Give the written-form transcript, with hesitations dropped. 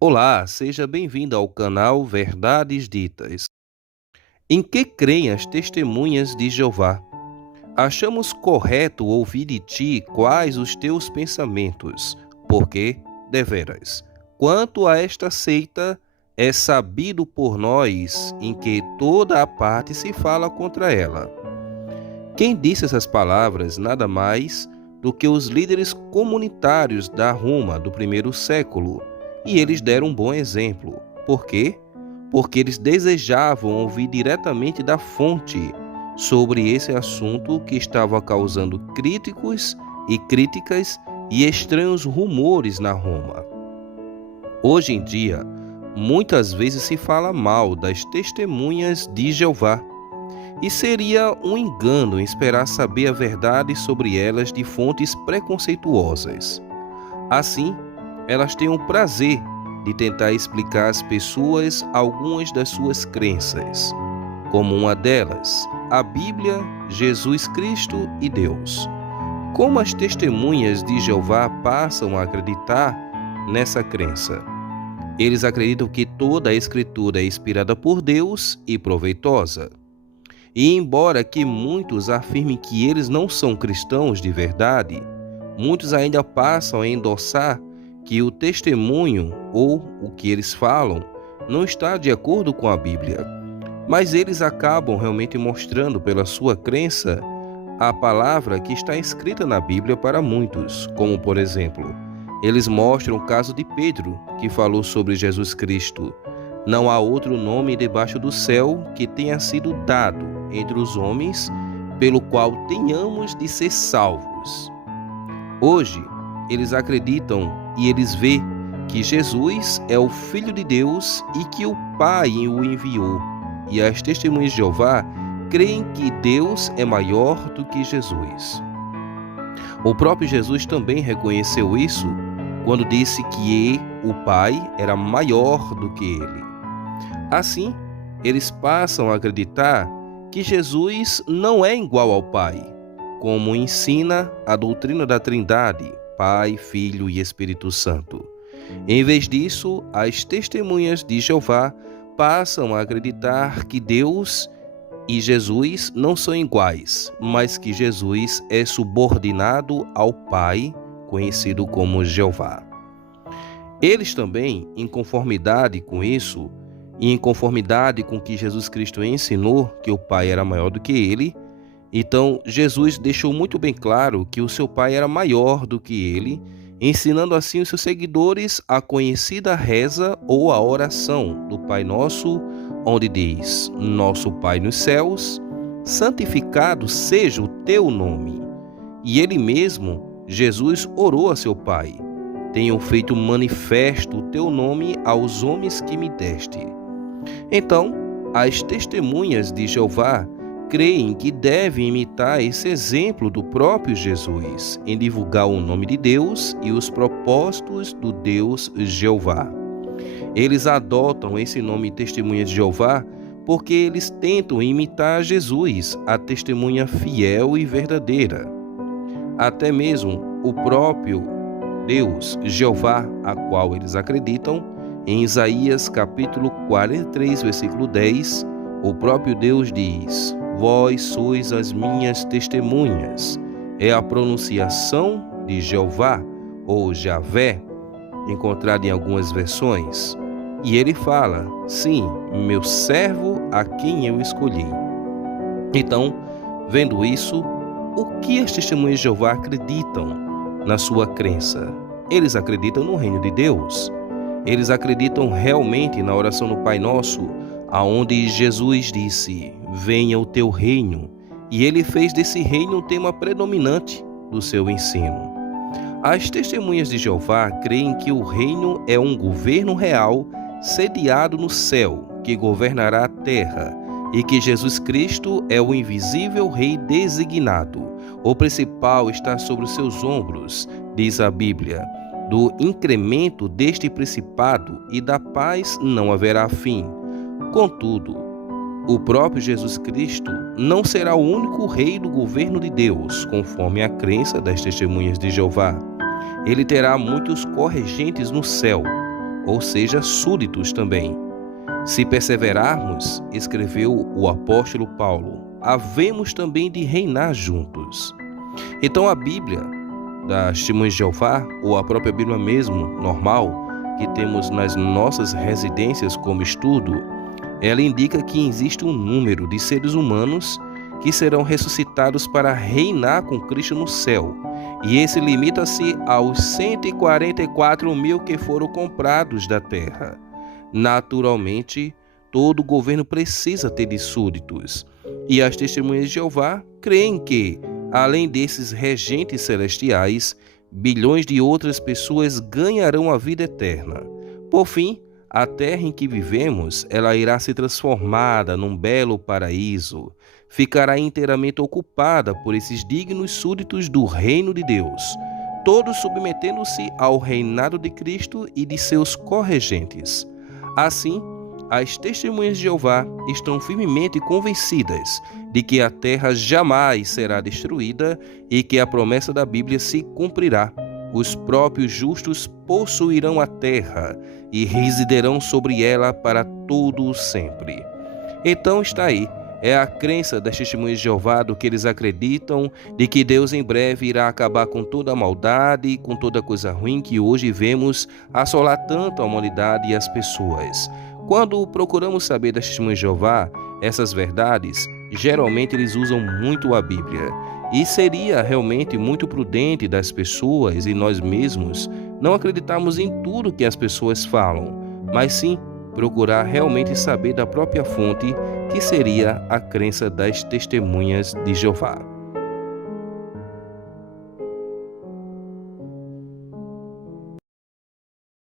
Olá, seja bem-vindo ao canal Verdades Ditas. Em que creem as testemunhas de Jeová? Achamos correto ouvir de ti quais os teus pensamentos, porque, deveras, quanto a esta seita, é sabido por nós em que toda a parte se fala contra ela. Quem disse essas palavras nada mais do que os líderes comunitários da Roma do primeiro século, e eles deram um bom exemplo. Por quê? Porque eles desejavam ouvir diretamente da fonte sobre esse assunto que estava causando críticos e críticas e estranhos rumores na Roma. Hoje em dia, muitas vezes se fala mal das testemunhas de Jeová, e seria um engano esperar saber a verdade sobre elas de fontes preconceituosas. Assim, elas têm o prazer de tentar explicar às pessoas algumas das suas crenças, como uma delas, a Bíblia, Jesus Cristo e Deus. Como as testemunhas de Jeová passam a acreditar nessa crença? Eles acreditam que toda a Escritura é inspirada por Deus e proveitosa. E embora que muitos afirmem que eles não são cristãos de verdade, muitos ainda passam a endossar que o testemunho ou o que eles falam não está de acordo com a Bíblia. Mas eles acabam realmente mostrando pela sua crença a palavra que está escrita na Bíblia para muitos, como por exemplo, eles mostram o caso de Pedro, que falou sobre Jesus Cristo. Não há outro nome debaixo do céu que tenha sido dado entre os homens, pelo qual tenhamos de ser salvos. Hoje, eles acreditam e eles veem que Jesus é o Filho de Deus e que o Pai o enviou. E as testemunhas de Jeová creem que Deus é maior do que Jesus. O próprio Jesus também reconheceu isso quando disse que o Pai era maior do que ele. Assim, eles passam a acreditar que Jesus não é igual ao Pai, como ensina a doutrina da Trindade, Pai, Filho e Espírito Santo. Em vez disso, as testemunhas de Jeová passam a acreditar que Deus e Jesus não são iguais, mas que Jesus é subordinado ao Pai, conhecido como Jeová. Eles também, em conformidade com isso, e em conformidade com o que Jesus Cristo ensinou, que o Pai era maior do que ele, então Jesus deixou muito bem claro que o seu Pai era maior do que ele, ensinando assim os seus seguidores a conhecida reza ou a oração do Pai Nosso, onde diz: Nosso Pai nos céus, santificado seja o teu nome. E ele mesmo, Jesus, orou a seu Pai: Tenho feito manifesto o teu nome aos homens que me deste. Então, as testemunhas de Jeová creem que devem imitar esse exemplo do próprio Jesus em divulgar o nome de Deus e os propósitos do Deus Jeová. Eles adotam esse nome Testemunha de Jeová porque eles tentam imitar Jesus, a testemunha fiel e verdadeira. Até mesmo o próprio Deus, Jeová, a qual eles acreditam, em Isaías capítulo 43, versículo 10, o próprio Deus diz: Vós sois as minhas testemunhas. É a pronunciação de Jeová ou Javé, encontrada em algumas versões. E ele fala: Sim, meu servo a quem eu escolhi. Então, vendo isso, o que as testemunhas de Jeová acreditam na sua crença? Eles acreditam no reino de Deus. Eles acreditam realmente na oração do Pai Nosso, aonde Jesus disse: Venha o teu reino. E ele fez desse reino um tema predominante do seu ensino. As testemunhas de Jeová creem que o reino é um governo real sediado no céu, que governará a terra, e que Jesus Cristo é o invisível Rei designado. O principal está sobre os seus ombros, diz a Bíblia. Do incremento deste principado e da paz não haverá fim. Contudo, o próprio Jesus Cristo não será o único rei do governo de Deus, conforme a crença das testemunhas de Jeová. Ele terá muitos corregentes no céu, ou seja, súditos também. Se perseverarmos, escreveu o apóstolo Paulo, havemos também de reinar juntos. Então a Bíblia das Testemunhas de Jeová, ou a própria Bíblia mesmo, normal, que temos nas nossas residências como estudo, ela indica que existe um número de seres humanos que serão ressuscitados para reinar com Cristo no céu. E esse limita-se aos 144 mil que foram comprados da terra. Naturalmente, todo governo precisa ter de súditos. E as Testemunhas de Jeová creem que, além desses regentes celestiais, bilhões de outras pessoas ganharão a vida eterna. Por fim, a terra em que vivemos, ela irá ser transformada num belo paraíso. Ficará inteiramente ocupada por esses dignos súditos do reino de Deus, todos submetendo-se ao reinado de Cristo e de seus corregentes. Assim, as Testemunhas de Jeová estão firmemente convencidas de que a terra jamais será destruída e que a promessa da Bíblia se cumprirá. Os próprios justos possuirão a terra e residirão sobre ela para todo sempre. Então está aí, é a crença das Testemunhas de Jeová do que eles acreditam, de que Deus em breve irá acabar com toda a maldade, com toda coisa ruim que hoje vemos assolar tanto a humanidade e as pessoas. Quando procuramos saber das Testemunhas de Jeová, essas verdades, geralmente eles usam muito a Bíblia. E seria realmente muito prudente das pessoas e nós mesmos não acreditarmos em tudo que as pessoas falam, mas sim procurar realmente saber da própria fonte, que seria a crença das Testemunhas de Jeová.